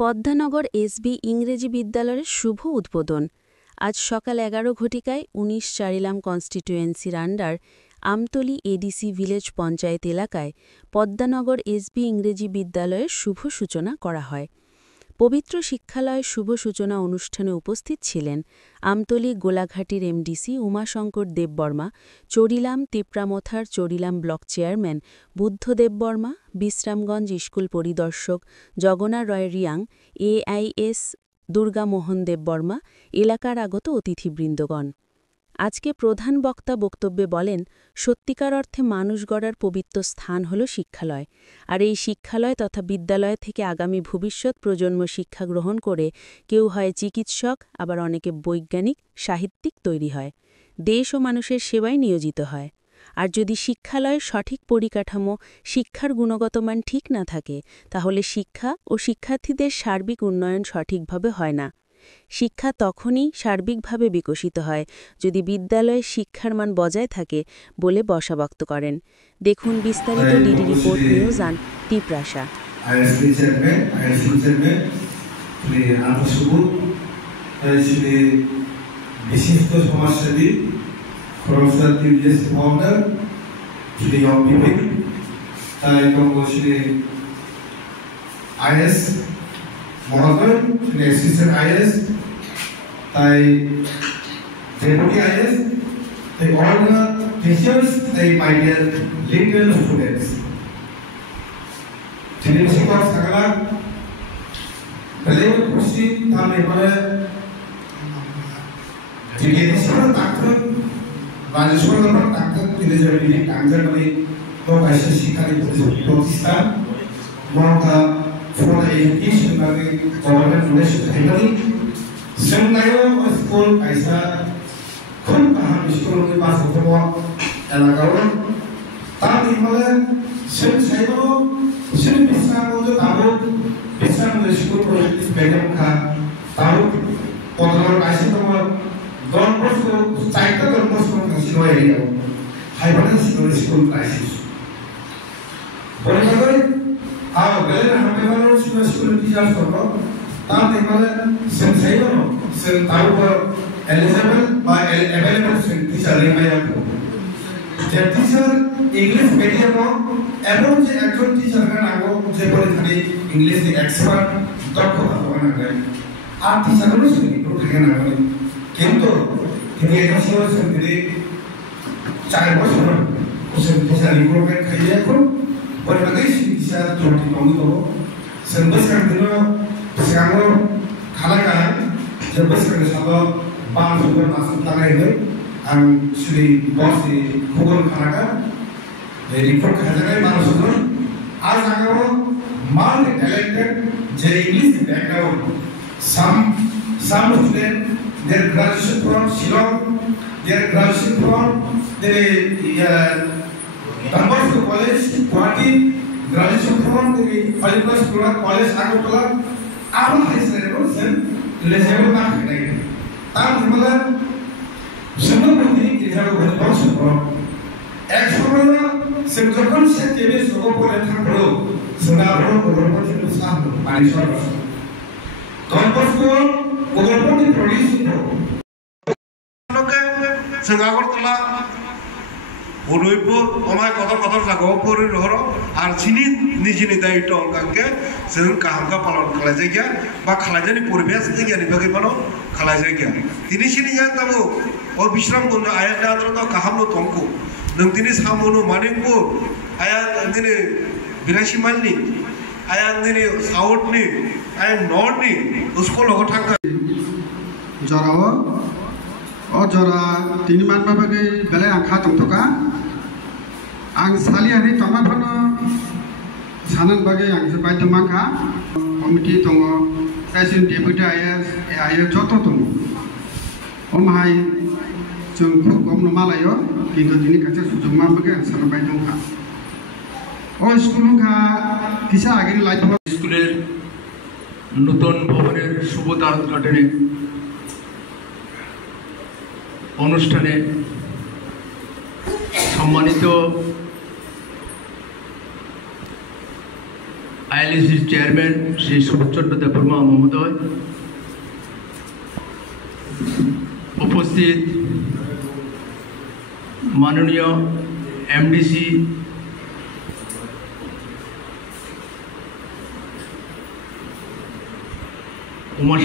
পদ্মানগর SB ইংরেজি বিদ্যালয়ের শুভ উদ্বোধন আজ সকাল 11 ঘটিকায় 19 চারিলাম কনস্টিটুয়েন্সির under Amtali ADC village panchayat এলাকায় পদ্মানগর এসবি ইংরেজি বিদ্যালয়ের শুভ সূচনা করা হয়। পবিত্র শিক্ষালয়ের শুভ সূচনা অনুষ্ঠানে উপস্থিত ছিলেন আমতলী গোলাঘাটির এমডিসি উমাশঙ্কর দেববর্মা, চরিলাম তিপ্রামথার Charilam block chairman Buddha Debbarma, Bishramganj school পরিদর্শক জগন্নাথ রয় রিয়াং, এআইএস দুর্গামোহন দেববর্মা, এলাকার আগত অতিথিবৃন্দগণ। আজকে প্রধান বক্তা বক্তব্যে বলেন, সত্যিকার অর্থে মানুষ গড়ার পবিত্র স্থান হল শিক্ষালয়, আর এই শিক্ষালয় তথা বিদ্যালয় থেকে আগামী ভবিষ্যৎ প্রজন্ম শিক্ষা গ্রহণ করে কেউ হয় চিকিৎসক, আবার অনেকে বৈজ্ঞানিক, সাহিত্যিক তৈরি হয়, দেশ ও মানুষের সেবায় নিয়োজিত হয়। আর যদি শিক্ষালয়ের সঠিক পরিকাঠামো, শিক্ষার গুণগত মান ঠিক না থাকে, তাহলে শিক্ষা ও শিক্ষার্থীদের সার্বিক উন্নয়ন সঠিকভাবে হয় না। শিক্ষা তখনই সার্বিকভাবে বিকশিত হয় যদি বিদ্যালয়ে শিক্ষার মান বজায় থাকে বলে বক্তব্য করেন। দেখুন বিস্তারিত DD report news on Tiprasa. বিশিষ্ট সমাজসেবী IS মহোদয়, অ্যাসিস্ট্যান্ট IS, তাই ডেপুটি IS, তাই all the teachers, তাই my dear little students. যিনি শিক্ষক থাকলা বেলেগ খুশি তার এবারে যিনি শিক্ষক থাকতেন রাজস্ব থাকতেন তিনি যে টাঙ্গাইল মানে তো কাছে শিক্ষার প্রতিষ্ঠান মহাকা for the education of the government nationally. Sengayo school kaisa khun kaham school ke paas hote ho elakaon ta nimale sen sayo sen bisam ho tabo bisam school ko is begam kha tabo podor kaisa to don bosko saita don bosko kasino area haibana school crisis bole koi आओ गले हमें वालों सुबह school teacher solo ताम निकले सेंसाइलो सें ताऊ को एलिजिबल बाय अवेलेबल सें टीचर ले मैं आपको जब टीचर इंग्लिश मीडियम हो एवं जे एक्चुअल टीचर का नाम हो जे बोले थाने इंग्लिश के एक्सपर्ट तब को बात ना करे आप टीचर लोग सुनिए तो क्या ना करे किंतु ये ऐसा से मेरे 4 वर्ष उसे टीचर रिक्रूटमेंट खाइए को और बगैर bisa terus itu sebesar itu sekarang kalangan sebesar itu bang sudah masuk tangan itu ang sudah bos di kubur kalangan dari report kalangan mana sudah आज अगर multi talented English background some student their graduation from Shillong, their graduation from the Don Bosco College Guwahati, graduation from the Holy Cross College Agartala, all high level sen level na khai ta nimala samapati kisago bhai boss pro ekshona se jokhon se tebe sogo pore thaklo sunabro gorpoti usam pani sor Don Bosco gorpoti produce loke Agartala Uruipur, omai kotor jago puri rohro, ar chini nijini dai tol kanke, sedun kahamka palon khalai jagya, ba khalai jani puribesh jagya ni bagi palo khalai jagya. Tini chini yang tamu, o bishram guna ayat dadro to kahamlo tongku, nung tini samono maningpur, ayat tini birashi malni, ayat tini south ni, ayat north ni, usko logo thangka. Jarawa, o jara tini man babage bele angka tongtoka. Ang sali hari toma pano sanan bagai yang sebaik temangka komiti tongo presiden deputi ayah joto tongo hai jengku komno malayo kinto dini kaca sujung ma bagai sanan baik tongka school ka kisa agini light স্কুলের নতুন ভবনের শুভ উদ্ঘাটনে অনুষ্ঠানে সম্মানিত আইএলএসির chairman Shri Subhash Chandra Debbarma মহোদয়, উপস্থিত মাননীয় MDC Uma